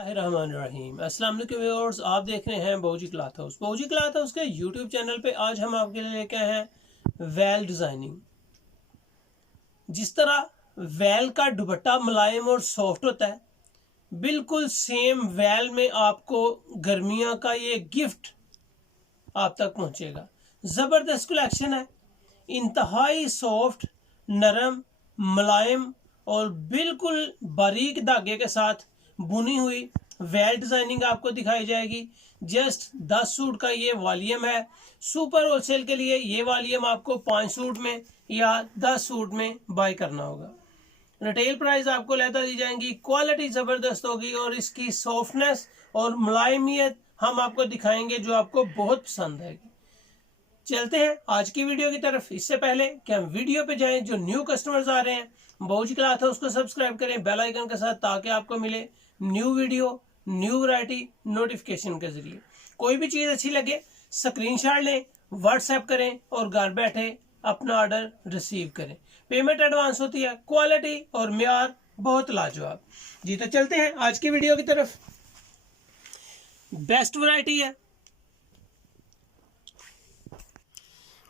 रहीम अस्सलाम वालेकुम व्यूअर्स, आप देख रहे हैं बहूजी क्लॉथ हाउस। बहूजी क्लॉथ हाउस के यूट्यूब चैनल पे आज हम आपके लिए लेके आए हैं वेल डिज़ाइनिंग। जिस तरह वेल का दुपट्टा मुलायम और सॉफ्ट होता है, बिल्कुल सेम वेल में आपको गर्मियों का ये गिफ्ट आप तक पहुंचेगा। ज़बरदस्त कलेक्शन है, इंतहाई सॉफ्ट, नरम, मुलायम और बिल्कुल बारीक धागे के साथ बुनी हुई वेल डिजाइनिंग आपको दिखाई जाएगी। जस्ट 10 सूट का ये वॉल्यूम है। सुपर होलसेल के लिए ये वॉल्यूम आपको 5 सूट में या 10 सूट में बाय करना होगा। रिटेल प्राइस आपको लेता दी जाएंगी। क्वालिटी जबरदस्त होगी और इसकी सॉफ्टनेस और मुलायमियत हम आपको दिखाएंगे जो आपको बहुत पसंद आएगी। चलते हैं आज की वीडियो की तरफ। इससे पहले कि हम वीडियो पे जाएं, जो न्यू कस्टमर्स आ रहे हैं, बहूजी क्लॉथ हाउस को सब्सक्राइब करें बेल आइकन के साथ, ताकि आपको मिले new video, new variety notification के जरिए। कोई भी चीज़ अच्छी लगे स्क्रीनशॉट लें, व्हाट्सएप करें और घर बैठे अपना ऑर्डर रिसीव करें। पेमेंट एडवांस होती है। क्वालिटी और म्यार बहुत लाजवाब जी। तो चलते हैं आज की वीडियो की तरफ। बेस्ट वैरायटी है।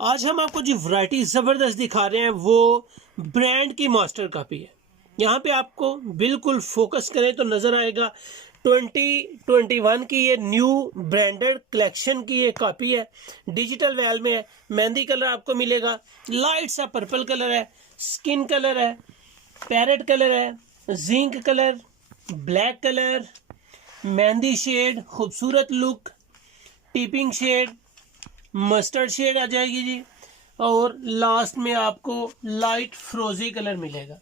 आज हम आपको जो वैरायटी ज़बरदस्त दिखा रहे हैं वो ब्रांड की मास्टर कॉपी है। यहाँ पे आपको बिल्कुल फोकस करें तो नज़र आएगा 2021 की ये न्यू ब्रांडेड कलेक्शन की ये कॉपी है। डिजिटल वेल में है। मेहंदी कलर आपको मिलेगा, लाइट सा पर्पल कलर है, स्किन कलर है, पैरेट कलर है, जिंक कलर, ब्लैक कलर, मेहंदी शेड, खूबसूरत look, tipping shade, mustard shade आ जाएगी जी, और लास्ट में आपको लाइट फ्रोजी कलर मिलेगा।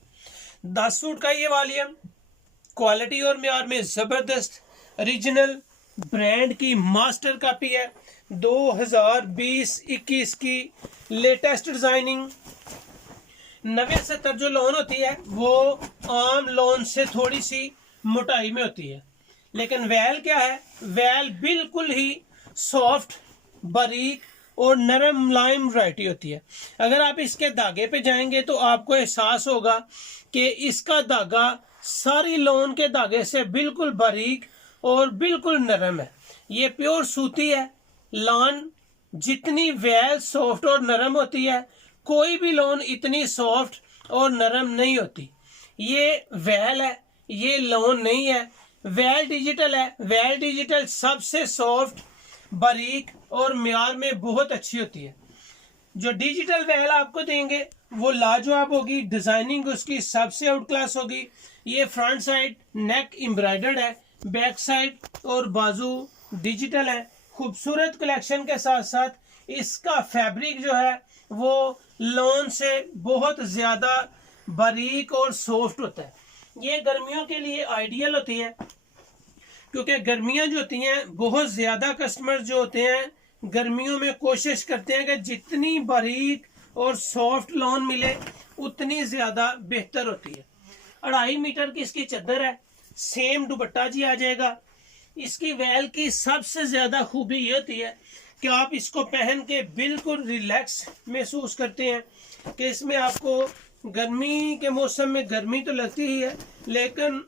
10 सूट का ये वॉल्यूम क्वालिटी और म्यार में जबरदस्त ओरिजिनल ब्रांड की मास्टर कॉपी है। 2020-21 की लेटेस्ट डिजाइनिंग। 90-70 जो लोन होती है वो आम लोन से थोड़ी सी मोटाई में होती है, लेकिन वेल क्या है, वेल बिल्कुल ही सॉफ्ट, बारीक और नरम मुलायम वैरायटी होती है। अगर आप इसके धागे पे जाएंगे तो आपको एहसास होगा कि इसका धागा सारी लोन के धागे से बिल्कुल बारीक और बिल्कुल नरम है। ये प्योर सूती है। लॉन जितनी वेल सॉफ्ट और नरम होती है, कोई भी लोन इतनी सॉफ्ट और नरम नहीं होती। ये वेल है, ये लोन नहीं है। वेल डिजिटल है। वेल डिजिटल सबसे सॉफ्ट, बारीक और म्यार में बहुत अच्छी होती है। जो डिजिटल वेल आपको देंगे वो लाजवाब होगी। डिजाइनिंग उसकी सबसे आउट क्लास होगी। ये फ्रंट साइड नेक एम्ब्रॉयडर्ड है, बैक साइड और बाजू डिजिटल है। खूबसूरत कलेक्शन के साथ साथ इसका फैब्रिक जो है वो लॉन से बहुत ज्यादा बारीक और सॉफ्ट होता है। ये गर्मियों के लिए आइडियल होती है, क्योंकि गर्मियां जो होती हैं, बहुत ज्यादा कस्टमर जो होते हैं गर्मियों में कोशिश करते हैं कि जितनी बारीक और सॉफ्ट लॉन मिले उतनी ज्यादा बेहतर होती है। 2.5 मीटर की इसकी चादर है। सेम दुपट्टा जी आ जाएगा। इसकी वेल की सबसे ज्यादा खूबी ये होती है कि आप इसको पहन के बिल्कुल रिलैक्स महसूस करते हैं कि इसमें आपको गर्मी के मौसम में गर्मी तो लगती ही है, लेकिन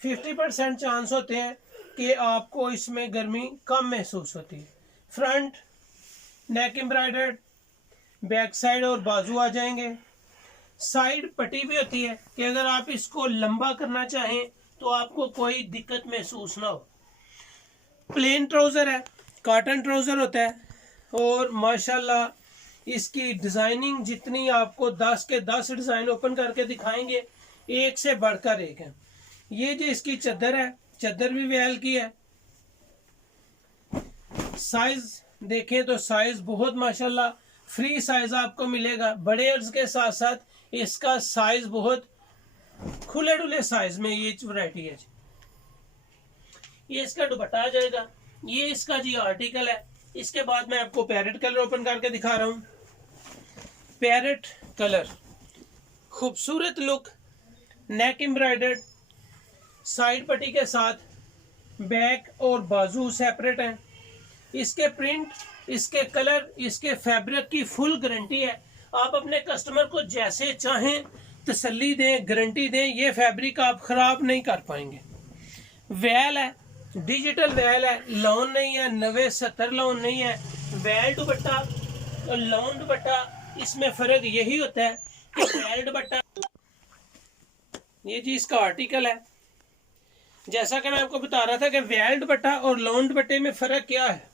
50% चांस होते हैं कि आपको इसमें गर्मी कम महसूस होती है। फ्रंट नेक एम्ब्रॉयडर्ड, बैक साइड और बाजू आ जाएंगे। साइड पट्टी भी होती है कि अगर आप इसको लंबा करना चाहें तो आपको कोई दिक्कत महसूस ना हो। प्लेन ट्राउजर है, कॉटन ट्राउजर होता है, और माशाल्लाह इसकी डिजाइनिंग जितनी आपको 10 के 10 डिजाइन ओपन करके दिखाएंगे, एक से बढ़कर एक है। ये जो इसकी चादर है, चादर भी वेल की है। साइज देखें तो साइज बहुत माशाल्लाह फ्री साइज आपको मिलेगा। बड़े अर्ज के साथ साथ इसका साइज बहुत खुले डुले साइज में ये वैरायटी है। ये इसका दुपट्टा आ जाएगा। ये इसका जी आर्टिकल है। इसके बाद मैं आपको पैरेट कलर ओपन करके दिखा रहा हूँ। पैरेट कलर, खूबसूरत लुक, नेक एम्ब्रॉयडर्ड, साइड पट्टी के साथ, बैक और बाजू सेपरेट हैं। इसके प्रिंट, इसके कलर, इसके फैब्रिक की फुल गारंटी है। आप अपने कस्टमर को जैसे चाहें तसल्ली दें, गारंटी दें, ये फैब्रिक आप ख़राब नहीं कर पाएंगे। वैल है, डिजिटल वैल है, लॉन नहीं है, 90-70 लॉन नहीं है। वैल दुपट्टा और लॉन दुपट्टा, इसमें फ़र्क यही होता है कि वैल दुपट्टा, ये जी इसका आर्टिकल है। जैसा कि मैं आपको बता रहा था कि वैल दुपट्टा और लॉन दुपट्टे में फ़र्क क्या है।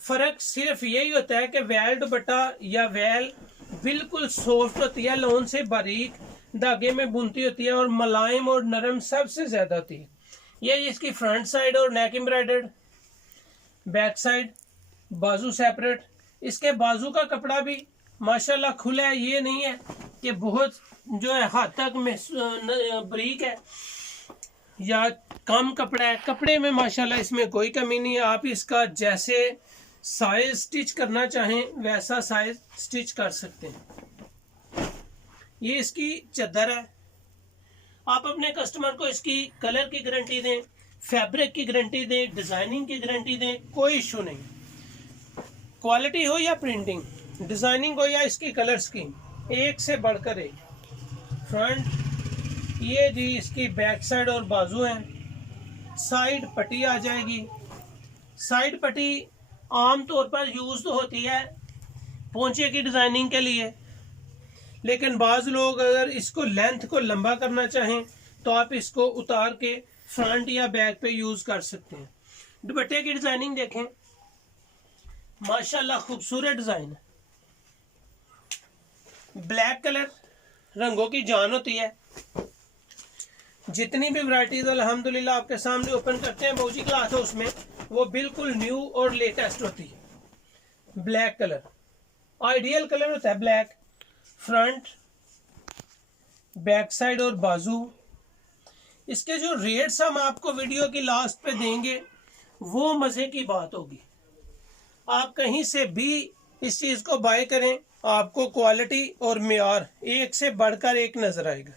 फ़र्क सिर्फ यही होता है कि वैल दुपट्टा या वैल बिल्कुल सॉफ्ट होती है, लॉन से बारीक धागे में बुनती होती है और मुलायम और नरम सबसे ज़्यादा होती है। ये इसकी फ्रंट साइड और नेक एम्ब्रॉयडर्ड, बैक साइड, बाजू सेपरेट। इसके बाजू का कपड़ा भी माशाल्लाह खुला है, ये नहीं है कि बहुत जो है हाथ तक में बारीक है या कम कपड़ा है। कपड़े में माशाल्लाह इसमें कोई कमी नहीं है। आप इसका जैसे साइज स्टिच करना चाहें वैसा साइज स्टिच कर सकते हैं। ये इसकी चादर है। आप अपने कस्टमर को इसकी कलर की गारंटी दें, फैब्रिक की गारंटी दें, डिज़ाइनिंग की गारंटी दें, कोई इशू नहीं। क्वालिटी हो या प्रिंटिंग, डिज़ाइनिंग हो या इसकी कलर स्कीम, एक से बढ़कर एक। फ्रंट, ये जी इसकी बैक साइड और बाजू हैं। साइड पट्टी आ जाएगी। साइड पट्टी आम तौर पर यूज़ तो होती है पोंचे की डिज़ाइनिंग के लिए, लेकिन बाज़ लोग अगर इसको लेंथ को लंबा करना चाहें तो आप इसको उतार के फ्रंट या बैक पे यूज़ कर सकते हैं। दुपट्टे की डिज़ाइनिंग देखें, माशाल्लाह खूबसूरत डिज़ाइन है। ब्लैक कलर रंगों की जान होती है। जितनी भी वैरायटीज अल्हम्दुलिल्लाह आपके सामने ओपन करते हैं बाबूजी क्लॉथ हाउस में, वो बिल्कुल न्यू और लेटेस्ट होती है। ब्लैक कलर आइडियल कलर होता है ब्लैक। फ्रंट, बैक साइड और बाजू। इसके जो रेट्स हम आपको वीडियो की लास्ट पे देंगे वो मज़े की बात होगी। आप कहीं से भी इस चीज़ को बाय करें, आपको क्वालिटी और मियार एक से बढ़कर एक नज़र आएगा।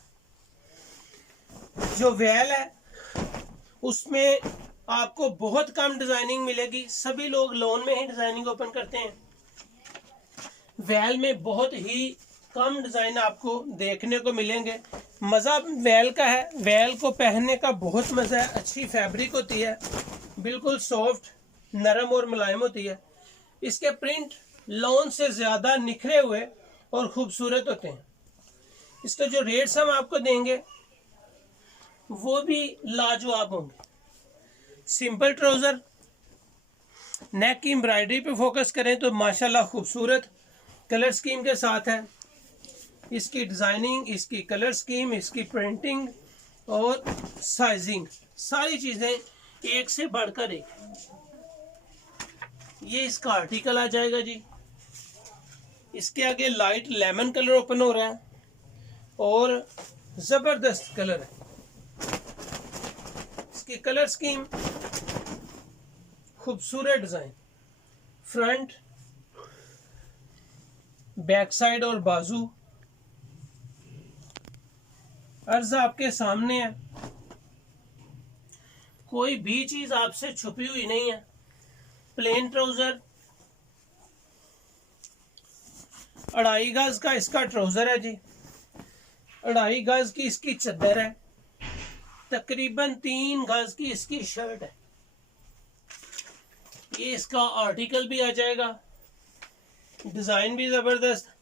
जो वैल है उसमें आपको बहुत कम डिज़ाइनिंग मिलेगी। सभी लोग लोन में ही डिज़ाइनिंग ओपन करते हैं। वैल में बहुत ही कम डिज़ाइन आपको देखने को मिलेंगे। मज़ा वैल का है, वैल को पहनने का बहुत मज़ा है। अच्छी फैब्रिक होती है, बिल्कुल सॉफ्ट, नरम और मुलायम होती है। इसके प्रिंट लॉन से ज़्यादा निखरे हुए और ख़ूबसूरत होते हैं। इसके जो रेट्स हम आपको देंगे वो भी लाजवाब होंगे। सिंपल ट्राउज़र, नेक की एम्ब्रॉयडरी पे फोकस करें तो माशाल्लाह खूबसूरत कलर स्कीम के साथ है। इसकी डिज़ाइनिंग, इसकी कलर स्कीम, इसकी प्रिंटिंग और साइजिंग, सारी चीज़ें एक से बढ़कर एक। ये इसका आर्टिकल आ जाएगा जी। इसके आगे लाइट लेमन कलर ओपन हो रहा है और ज़बरदस्त कलर है। इसकी कलर स्कीम, खूबसूरत डिज़ाइन। फ्रंट, बैक साइड और बाजू, अर्ज आपके सामने है। कोई भी चीज आपसे छुपी हुई नहीं है। प्लेन ट्राउजर, 2.5 गज का इसका ट्राउजर है जी। 2.5 गज की इसकी चद्दर है। तकरीबन 3 गज की इसकी शर्ट है। ये इसका आर्टिकल भी आ जाएगा। डिजाइन भी जबरदस्त।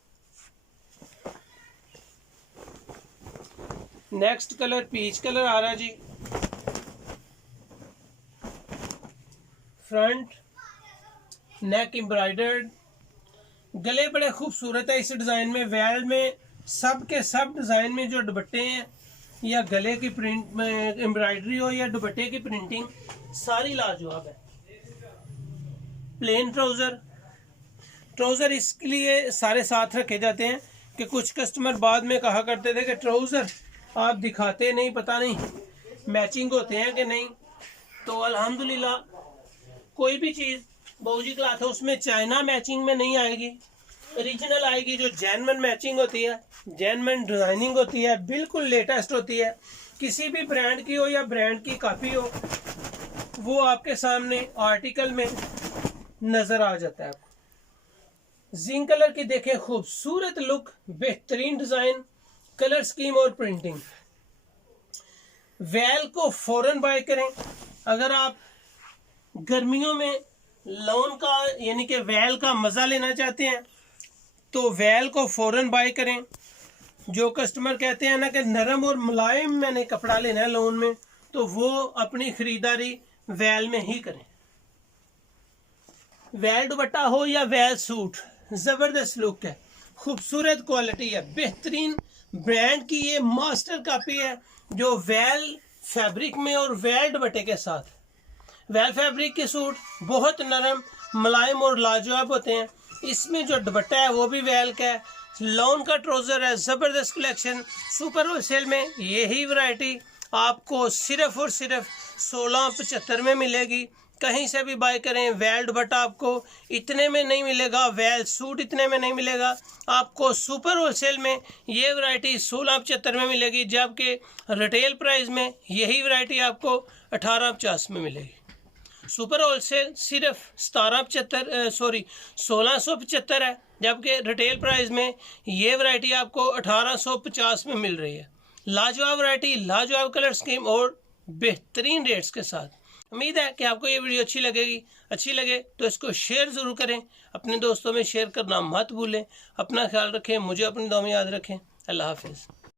नेक्स्ट कलर पीच कलर आ रहा है जी। फ्रंट, नेक एम्ब्रॉयडर्ड, गले बड़े खूबसूरत है इस डिज़ाइन में। वैल में सब के सब डिज़ाइन में जो दुपट्टे हैं या गले की प्रिंट में एम्ब्रॉयडरी हो या दुपट्टे की प्रिंटिंग, सारी लाजवाब है। प्लेन ट्राउज़र, ट्राउज़र इसलिए सारे साथ रखे जाते हैं कि कुछ कस्टमर बाद में कहा करते थे कि ट्राउज़र आप दिखाते नहीं, पता नहीं मैचिंग होते हैं कि नहीं। तो अल्हम्दुलिल्लाह कोई भी चीज़ बाबूजी क्लॉथ हाउस में चाइना मैचिंग में नहीं आएगी, ओरिजिनल आएगी। जो जेन्युइन मैचिंग होती है, जेन्युइन डिज़ाइनिंग होती है, बिल्कुल लेटेस्ट होती है। किसी भी ब्रांड की हो या ब्रांड की कॉपी हो, वो आपके सामने आर्टिकल में नज़र आ जाता है। जिंक कलर की देखें, खूबसूरत लुक, बेहतरीन डिज़ाइन, कलर स्कीम और प्रिंटिंग। वैल को फौरन बाय करें। अगर आप गर्मियों में लॉन का यानी कि वैल का मज़ा लेना चाहते हैं तो वैल को फौरन बाय करें। जो कस्टमर कहते हैं ना कि नरम और मुलायम मैंने कपड़ा लेना है लॉन में, तो वो अपनी खरीदारी वैल में ही करें। वैल दुपट्टा हो या वैल सूट, ज़बरदस्त लुक है, खूबसूरत क्वालिटी है, बेहतरीन ब्रांड की ये मास्टर कॉपी है जो वैल फैब्रिक में और वैल दुपट्टे के साथ। वैल फैब्रिक के सूट बहुत नरम, मुलायम और लाजवाब होते हैं। इसमें जो दुपट्टा है वो भी वैल का है, लॉन का ट्राउज़र है, ज़बरदस्त कलेक्शन। सुपर होलसेल में यही वैरायटी आपको सिर्फ और सिर्फ 1675 में मिलेगी। कहीं से भी बाय करें, वैल दुपट्टा आपको इतने में नहीं मिलेगा, वैल सूट इतने में नहीं मिलेगा। आपको सुपर होलसेल में ये वैरायटी 1675 में मिलेगी, जबकि रिटेल प्राइस में यही वैरायटी आपको 1850 में मिलेगी। सुपर होलसेल सिर्फ 1675 है, जबकि रिटेल प्राइस में ये वैरायटी आपको 1850 में मिल रही है। लाजवाब वैरायटी, लाजवाब कलर स्कीम और बेहतरीन रेट्स के साथ। उम्मीद है कि आपको ये वीडियो अच्छी लगेगी। अच्छी लगे तो इसको शेयर ज़रूर करें, अपने दोस्तों में शेयर करना मत भूलें। अपना ख्याल रखें, मुझे अपनी दुआ में याद रखें। अल्लाह हाफिज़।